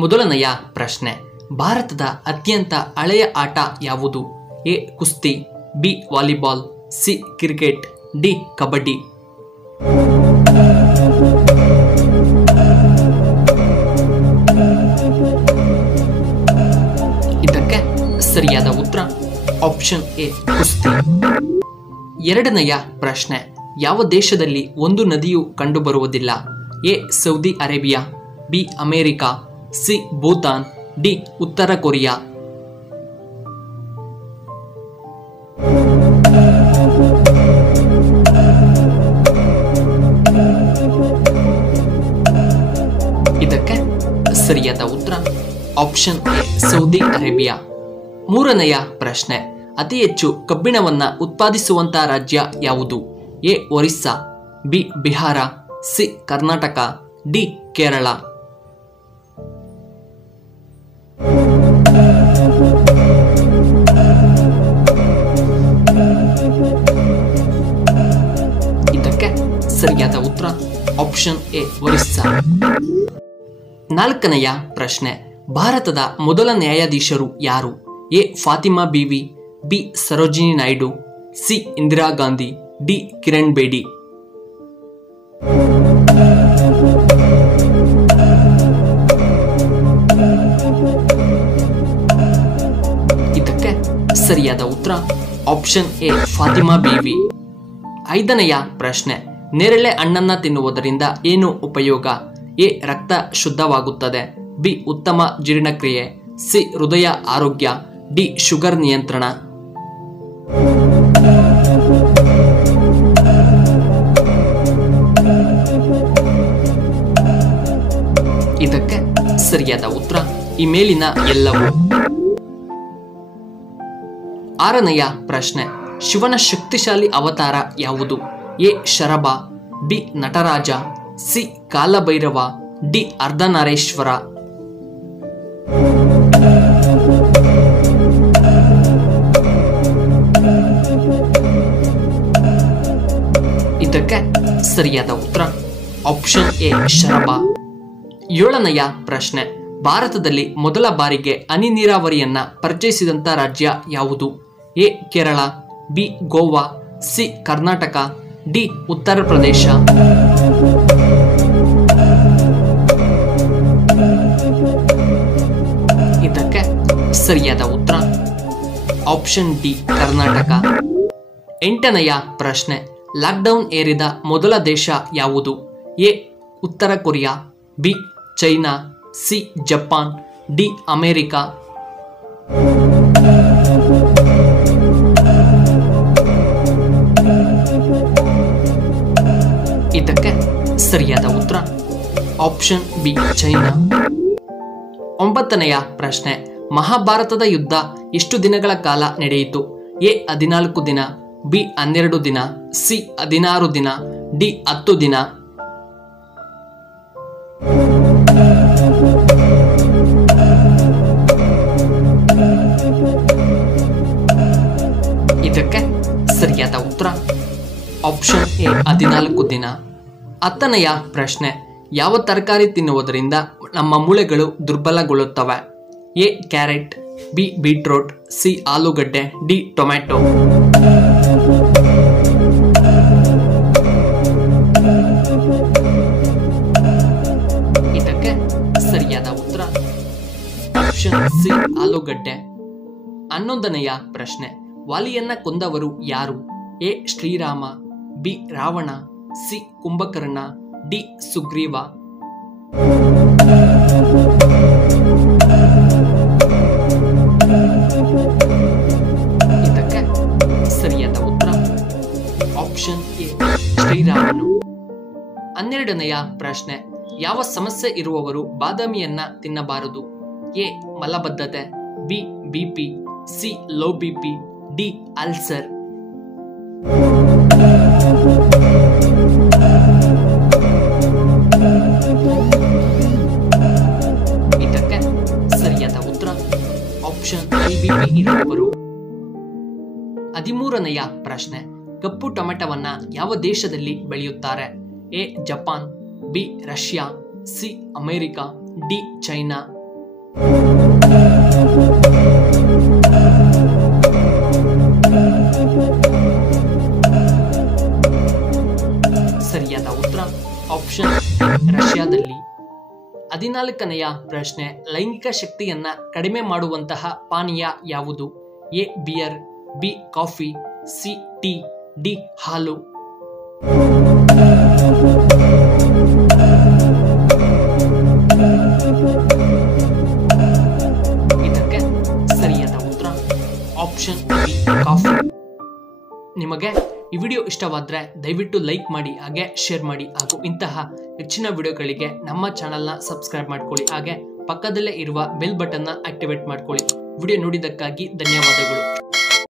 ಮೊದಲನೆಯ ಪ್ರಶ್ನೆ, ಭಾರತದ ಅತ್ಯಂತ ಹಳೆಯ ಆಟ ಯಾವುದು? ಎ ಕುಸ್ತಿ, B volleyball, C cricket, D kabaddi. ಇದಕ್ಕೆ ಸರಿಯಾದ ಉತ್ತರ ಆಪ್ಷನ್ ಎ ಕುಸ್ತಿ. ಎರಡನೆಯ ಪ್ರಶ್ನೆ, ಯಾವ ದೇಶದಲ್ಲಿ ಒಂದು ನದಿಯು ಕಂಡುಬರುವುದಿಲ್ಲ? A Saudi Arabia, B America, C Bhutan, D ಉತ್ತರ ಕೊರಿಯಾ. ಇದಕ್ಕೆ ಸರಿಯಾದ ಉತ್ತರ ಆಪ್ಷನ್ ಎ ಸೌದಿ ಅರೇಬಿಯಾ. ಮೂರನೆಯ ಪ್ರಶ್ನೆ, ಅತಿ ಹೆಚ್ಚು ಕಬ್ಬಿಣವನ್ನ ಉತ್ಪಾದಿಸುವಂತಹ ರಾಜ್ಯ ಯಾವುದು? A Orissa, B Bihar, C Karnataka, D Kerala. ಇದಕ್ಕೆ ಸರಿಯಾದ ಉತ್ತರ ಆಪ್ಷನ್ ಎ ಒರಿಸ್ಸಾ. ನಾಲ್ಕನೆಯ ಪ್ರಶ್ನೆ, ಭಾರತದ ಮೊದಲ ನ್ಯಾಯಾಧೀಶರು ಯಾರು? A Fatima Beevi, B Sarojini Naidu, C Indira Gandhi, D Kiran Bedi. ಇದಕ್ಕೆ ಸರಿಯಾದ ಉತ್ತರ ಆಪ್ಷನ್ ಎ ಫಾತಿಮಾ ಬೀವಿ. ಐದನೆಯ ಪ್ರಶ್ನೆ, ನೇರಳೆ ಹಣ್ಣನ್ನ ತಿನ್ನುವುದರಿಂದ ಏನು ಉಪಯೋಗ? ಎ ರಕ್ತ ಶುದ್ಧವಾಗುತ್ತದೆ, ಬಿ ಉತ್ತಮ ಜೀರ್ಣಕ್ರಿಯೆ, ಸಿ ಹೃದಯ ಆರೋಗ್ಯ, ಡಿ ಶುಗರ್ ನಿಯಂತ್ರಣ. ಇದಕ್ಕೆ ಸರಿಯಾದ ಉತ್ತರ ಈ ಮೇಲಿನ ಎಲ್ಲವೂ. ಆರನೆಯ ಪ್ರಶ್ನೆ, ಶಿವನ ಶಕ್ತಿಶಾಲಿ ಅವತಾರ ಯಾವುದು? A Sharabha, B Nataraja, C Kalabhairava, D Ardhanareeshwara. ಇದಕ್ಕೆ ಸರಿಯಾದ ಉತ್ತರ ಆಪ್ಷನ್ ಎ ಶರಭ. ಏಳನೆಯ ಪ್ರಶ್ನೆ, ಭಾರತದಲ್ಲಿ ಮೊದಲ ಬಾರಿಗೆ ಹನಿ ನೀರಾವರಿಯನ್ನ ಪರಿಚಯಿಸಿದಂತ ರಾಜ್ಯ ಯಾವುದು? A Kerala, B Goa, C Karnataka, D Uttar Pradesh. ಇದಕ್ಕೆ ಸರಿಯಾದ ಉತ್ತರ ಆಪ್ಷನ್ ಡಿ ಕರ್ನಾಟಕ. ಎಂಟನೆಯ ಪ್ರಶ್ನೆ, ಲಾಕ್ಡೌನ್ ಏರಿದ ಮೊದಲ ದೇಶ ಯಾವುದು? ಎ ಉತ್ತರ Korea, B China, C Japan, D America. ಇದಕ್ಕೆ ಸರಿಯಾದ ಉತ್ತರ ಆಪ್ಷನ್ ಬಿ ಚೈನಾ. ಒಂಬತ್ತನೆಯ ಪ್ರಶ್ನೆ, ಮಹಾಭಾರತದ ಯುದ್ಧ ಎಷ್ಟು ದಿನಗಳ ಕಾಲ ನಡೆಯಿತು? ಎ 14 ದಿನ, ಬಿ 12 ದಿನ, ಸಿ 16 ದಿನ, ಡಿ 10 ದಿನ. ಇದಕ್ಕೆ ಸರಿಯಾದ ಉತ್ತರ ಆಪ್ಷನ್ ಎ 14 ದಿನ. ಹತ್ತನೆಯ ಪ್ರಶ್ನೆ, ಯಾವ ತರಕಾರಿ ತಿನ್ನುವುದರಿಂದ ನಮ್ಮ ಮೂಳೆಗಳು ದುರ್ಬಲಗೊಳ್ಳುತ್ತವೆ? A carrot, B beetroot, C ಆಲೂಗಡ್ಡೆ, ಡಿ ಟೊಮ್ಯಾಟೊ. ಇದಕ್ಕೆ ಸರಿಯಾದ ಉತ್ತರ ಆಪ್ಷನ್ ಸಿ ಆಲೂಗಡ್ಡೆ. 11ನೆಯ ಪ್ರಶ್ನೆ, ವಾಲಿಯನ್ನ ಕೊಂದವರು ಯಾರು? A Srirama, B Ravana, C Kumbhakarna, D Sugriva. ಇದಕ್ಕೆ ಸರಿಯಾದ ಉತ್ತರ ಆಪ್ಷನ್ ಎ ಶ್ರೀರಾಮನು. 12ನೆಯ ಪ್ರಶ್ನೆ, ಯಾವ ಸಮಸ್ಯೆ ಇರುವವರು ಬಾದಾಮಿಯನ್ನ ತಿನ್ನಬಾರದು? ಎ ಮಲಬದ್ಧತೆ, B BP, C low BP, D ulcer. ಇದಕ್ಕೆ ಸರಿಯಾದ ಉತ್ತರ ಆಪ್ಷನ್ ಬಿಪಿ ಇರುವವರು. 13ನೆಯ ಪ್ರಶ್ನೆ, ಕಪ್ಪು ಟೊಮೆಟೊವನ್ನ ಯಾವ ದೇಶದಲ್ಲಿ ಬೆಳೆಯುತ್ತಾರೆ? A Japan, B Russia, C America, D China, ಸರಿಯಾದ ಉತ್ತರ ಆಪ್ಷನ್ ರಷ್ಯಾದಲ್ಲಿ. 14ನೆಯ ಪ್ರಶ್ನೆ, ಲೈಂಗಿಕ ಶಕ್ತಿಯನ್ನ ಕಡಿಮೆ ಮಾಡುವಂತಹ ಪಾನೀಯ ಯಾವುದು? A beer, B coffee, C tea, D ಹಾಲು. ಇದಕ್ಕೆ ಸರಿಯಾದ ಉತ್ತರ ಆಪ್ಷನ್ ಬಿ ಕಾಫಿ. ನಿಮಗೆ ಈ ವಿಡಿಯೋ ಇಷ್ಟವಾದರೆ ದಯವಿಟ್ಟು ಲೈಕ್ ಮಾಡಿ, ಹಾಗೆ ಶೇರ್ ಮಾಡಿ, ಹಾಗೂ ಇಂತಹ ಹೆಚ್ಚಿನ ವಿಡಿಯೋಗಳಿಗೆ ನಮ್ಮ ಚಾನಲ್ನ ಸಬ್ಸ್ಕ್ರೈಬ್ ಮಾಡ್ಕೊಳ್ಳಿ. ಹಾಗೆ ಪಕ್ಕದಲ್ಲೇ ಇರುವ ಬೆಲ್ ಬಟನ್ನ ಆಕ್ಟಿವೇಟ್ ಮಾಡ್ಕೊಳ್ಳಿ. ವಿಡಿಯೋ ನೋಡಿದ್ದಕ್ಕಾಗಿ ಧನ್ಯವಾದಗಳು.